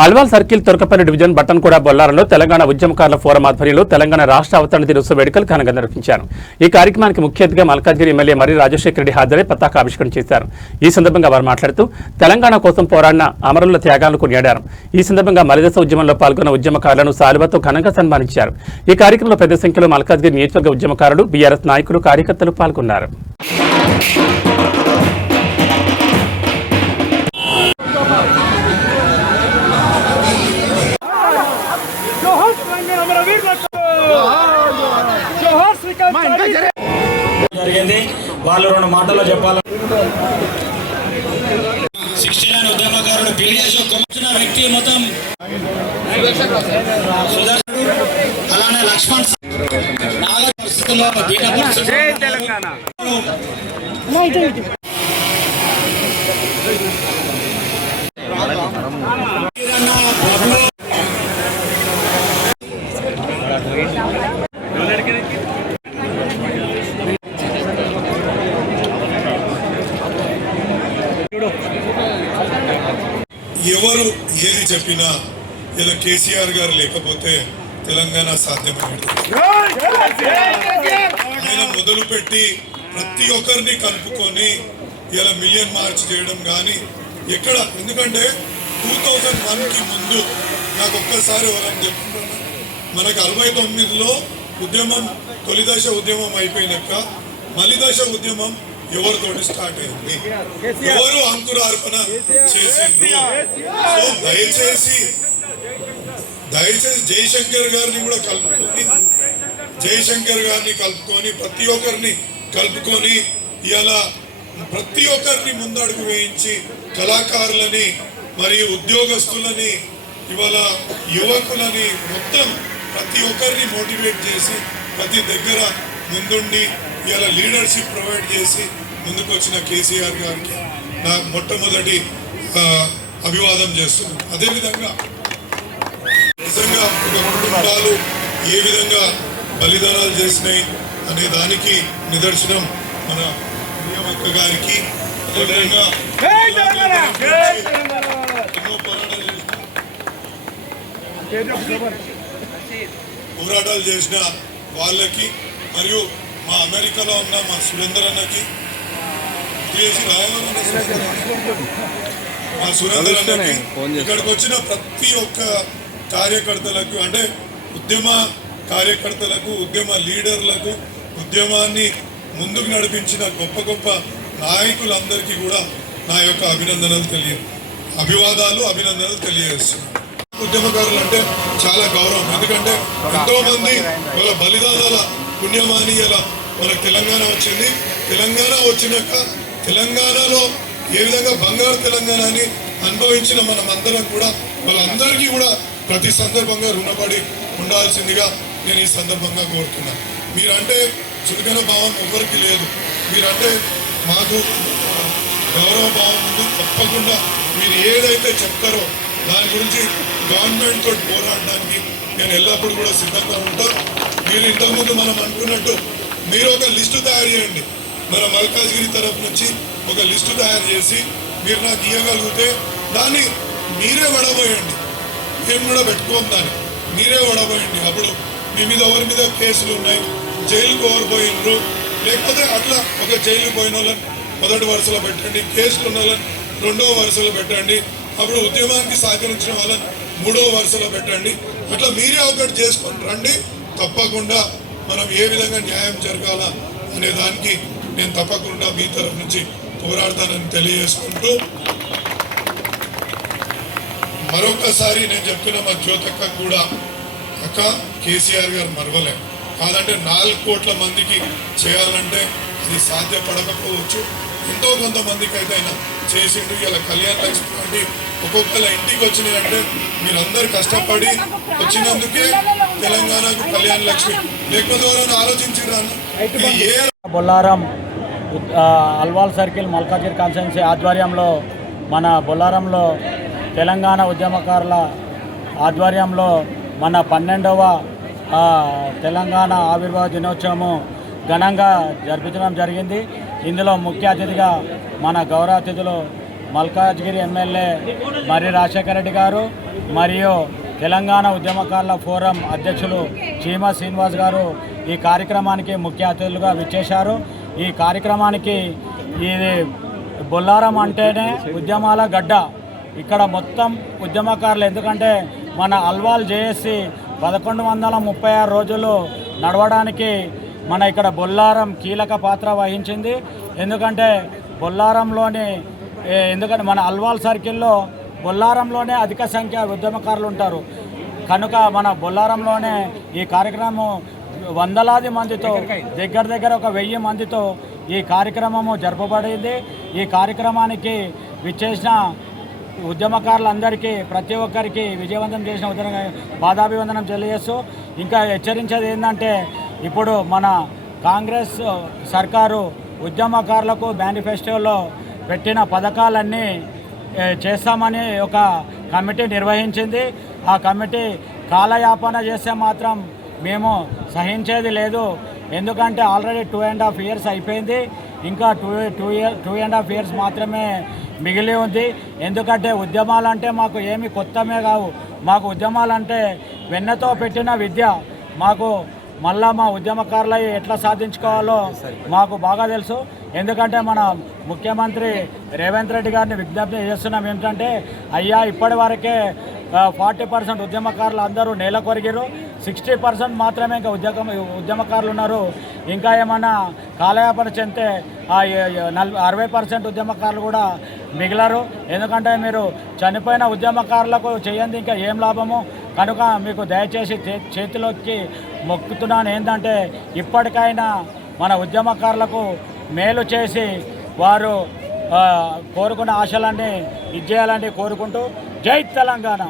Alwal circle తొరకపల్లి division బట్టన్గూడ బొల్లారంలో Telangana ఉద్యమకారుల forum ఆధ్వర్యంలో తెలంగాణ రాష్ట్ర అవతరణ దినోత్సవ వేడుకలు ఘనంగా నిర్వహించారు. ఈ కార్యక్రమానికి ముఖ్య అతిథిగా మల్కాజ్గిరి ఎమ్మెల్యే మర్రి రాజశేఖర రెడ్డి హాజరై పతాకావిష్కరణ చేశారు. ఈ సందర్భంగా వారు మాట్లాడుతూ తెలంగాణ కోసం పోరాడిన అమరుల త్యాగాలను కొనియాడారు. ఈ సందర్భంగా మలిదశ ఉద్యమంలో పాల్గొన్న ఉద్యమకారులను శాలువాతో ఘనంగా సన్మానించారు. ఈ కార్యక్రమంలో పెద్ద సంఖ్యలో మల్కాజ్గిరి నియోజకవర్గ ఉద్యమకారులు, బీఆర్ఎస్ నాయకులు, కార్యకర్తలు పాల్గొన్నారు. జరిగింది. వాళ్ళు రెండు మాటల్లో చెప్పాలి. 69 ఉద్యమకారుడు పిలిచిన వ్యక్తి మొత్తం అలానే లక్ష్మణ్ పరిస్థితుల్లో ఎవరు ఏది చెప్పినా ఇలా కేసీఆర్ గారు లేకపోతే తెలంగాణ సాధ్యమైనది. ఆయన మొదలుపెట్టి ప్రతి ఒక్కరిని కలుపుకొని ఇలా మిలియన్ మార్చ్ చేయడం కానీ ఎక్కడ, ఎందుకంటే 2001కి ముందు నాకు ఒక్కసారి ఎవరని చెప్తున్నాను, మనకు 69లో ఉద్యమం తొలిదశ ఉద్యమం అయిపోయినాక మలిదశ ఉద్యమం ఎవరితోటి స్టార్ట్ అయింది, ఎవరు అంకురార్పణ చేసిండ్రు. సో దయచేసి జయశంకర్ గారిని కూడా కలుపుకొని, జయశంకర్ గారిని కలుపుకొని ప్రతి ఒక్కరిని కలుపుకొని ఇలా ప్రతి ఒక్కరిని ముందడుగు వేయించి కళాకారులని మరియు ఉద్యోగస్తులని ఇవాళ యువకులని మొత్తం ప్రతి ఒక్కరిని మోటివేట్ చేసి ప్రతి దగ్గర ముందుండి ఇలా లీడర్షిప్ ప్రొవైడ్ చేసి ముందుకు వచ్చిన కేసీఆర్ గారికి నా మొట్టమొదటి అభివాదం చేస్తున్నాను. అదేవిధంగా నిజంగా ఒక కుటుంబాలు ఏ విధంగా బలిదానాలు చేసినాయి అనే దానికి నిదర్శనం మన ప్రియమక్క గారికి. అదేవిధంగా పోరాటాలు చేసిన వాళ్ళకి మరియు మా అమెరికాలో ఉన్న మా సురేందర్ అన్నకి, మా సురేందర్ అన్నకి, ఇక్కడికి వచ్చిన ప్రతి ఒక్క కార్యకర్తలకు, అంటే ఉద్యమ కార్యకర్తలకు, ఉద్యమ లీడర్లకు, ఉద్యమాన్ని ముందుకు నడిపించిన గొప్ప గొప్ప నాయకులందరికీ కూడా నా యొక్క అభినందనలు తెలియజేస్తున్నాను. ఉద్యమకారులు అంటే చాలా గౌరవం, ఎందుకంటే ఎంతో మంది వాళ్ళ బలిదానాల పుణ్యమాని ఇలా మనకు తెలంగాణ వచ్చింది. తెలంగాణ వచ్చినాక తెలంగాణలో ఏ విధంగా బంగారు తెలంగాణని అనుభవించిన మనం అందరం కూడా వాళ్ళందరికీ కూడా ప్రతి సందర్భంగా రుణపడి ఉండాల్సిందిగా నేను ఈ సందర్భంగా కోరుతున్నాను. మీరంటే చురుకైన భావం ఎవరికి లేదు, మీరంటే మాకు గౌరవ భావం ఉంది. తప్పకుండా మీరు ఏదైతే చెప్తారో దాని గురించి గవర్నమెంట్ తోటి పోరాడడానికి నేను ఎల్లప్పుడూ కూడా సిద్ధంగా ఉంటాను. మీరు ఇంతకుముందు మనం అనుకున్నట్టు మీరు ఒక లిస్టు తయారు చేయండి, మన మల్కాజ్గిరి తరఫు నుంచి ఒక లిస్టు తయారు చేసి మీరు నాకు ఇవ్వగలిగితే దాన్ని మీరే వడబోయండి. మేము కూడా పెట్టుకోం, దాన్ని మీరే వడబోయండి. అప్పుడు మీ మీద ఎవరి మీద కేసులు ఉన్నాయి, జైలుకు ఎవరు పోయినరు, లేకపోతే అట్లా ఒక జైలు పోయిన వాళ్ళని మొదటి వరుసలో పెట్టండి, కేసులు ఉన్న వాళ్ళని 2వ వరుసలో పెట్టండి, అప్పుడు ఉద్యమానికి సహకరించిన వాళ్ళని 3వ వరుసలో పెట్టండి. అట్లా మీరే ఒకటి చేసుకొని రండి. తప్పకుండా మనం ఏ విధంగా న్యాయం జరగాల అనే దానికి నేను తప్పకుండా మీ తరఫు నుంచి పోరాడతానని తెలియజేసుకుంటూ, మరొకసారి నేను చెప్తున్నా మా జ్యోతక్క కూడా, అక్క కేసీఆర్ గారు మరవలేం, కాదంటే 4 కోట్ల మందికి చేయాలంటే అది సాధ్యపడకపోవచ్చు. ఎంతో కొంతమందికి అయితే అయినా చేసిండు. ఇలా కళ్యాణ లక్ష్మి అంటే ఒక్కొక్కళ్ళ ఇంటికి వచ్చినాయంటే మీరందరూ కష్టపడి వచ్చినందుకే తెలంగాణకు కళ్యాణ లక్ష్మి, లేకపోతే ఎవరైనా ఆలోచించారా? బొల్లారం అల్వాల్ సర్కిల్ మల్కాజ్గిరి కాన్స్టిట్యున్సీ ఆధ్వర్యంలో మన బొల్లారంలో తెలంగాణ ఉద్యమకారుల ఆధ్వర్యంలో మన 12వ తెలంగాణ ఆవిర్భావ దినోత్సవము ఘనంగా జరిపించడం జరిగింది. ఇందులో ముఖ్య అతిథిగా మన గౌరవ అతిథులు మల్కాజ్గిరి ఎమ్మెల్యే మర్రి రాజశేఖర రెడ్డి గారు, మరియు తెలంగాణ ఉద్యమకారుల ఫోరం అధ్యక్షులు చీమ శ్రీనివాస్ గారు ఈ కార్యక్రమానికి ముఖ్య అతిథులుగా విచ్చేశారు. ఈ కార్యక్రమానికి ఇది బొల్లారం అంటేనే ఉద్యమాల గడ్డ. ఇక్కడ మొత్తం ఉద్యమకారులు, ఎందుకంటే మన అల్వాల్ జేఏసీ 1136 రోజులు నడవడానికి మన ఇక్కడ బొల్లారం కీలక పాత్ర వహించింది. ఎందుకంటే మన అల్వాల్ సర్కిల్లో బొల్లారంలోనే అధిక సంఖ్య ఉద్యమకారులు ఉంటారు కనుక మన బొల్లారంలోనే ఈ కార్యక్రమం వందలాది మందితో దగ్గర ఒక 1000 మందితో ఈ కార్యక్రమము జరపబడింది. ఈ కార్యక్రమానికి విచ్చేసిన ఉద్యమకారులందరికీ ప్రతి ఒక్కరికి విజయవంతం చేసిన పాదాభివందనం తెలియజేస్తూ ఇంకా హెచ్చరించేది ఏంటంటే, ఇప్పుడు మన కాంగ్రెస్ సర్కారు ఉద్యమకారులకు మేనిఫెస్టోలో పెట్టిన పథకాలన్నీ చేస్తామని ఒక కమిటీ నిర్వహించింది. ఆ కమిటీ కాలయాపన చేస్తే మాత్రం మేము సహించేది లేదు. ఎందుకంటే ఆల్రెడీ 2.5 years అయిపోయింది, ఇంకా 2.5 years మాత్రమే మిగిలి ఉంది. ఎందుకంటే ఉద్యమాలంటే మాకు ఏమి కొత్తమే కావు. మాకు ఉద్యమాలంటే వెన్నతో పెట్టిన విద్య. మాకు మళ్ళా మా ఉద్యమకారులు ఎట్లా సాధించుకోవాలో మాకు బాగా తెలుసు. ఎందుకంటే మన ముఖ్యమంత్రి రేవంత్ రెడ్డి గారిని విజ్ఞప్తి చేస్తున్నాం ఏంటంటే, అయ్యా ఇప్పటి వరకే 40% ఉద్యమకారులు అందరూ నేల కొరిగిరు, 60% మాత్రమే ఇంకా ఉద్యమకారులు ఉన్నారు. ఇంకా ఏమన్నా కాలయాపన చెందితే 60% ఉద్యమకారులు కూడా మిగిలరు. ఎందుకంటే మీరు చనిపోయిన ఉద్యమకారులకు చేయండి ఇంకా ఏం లాభము. కనుక మీకు దయచేసి చేతిలోకి మొక్కుతున్నాను ఏంటంటే, ఇప్పటికైనా మన ఉద్యమకారులకు మేలు చేసి వారు కోరుకున్న ఆశలన్నీ ఇచ్చేయాలని కోరుకుంటూ జై తెలంగాణ.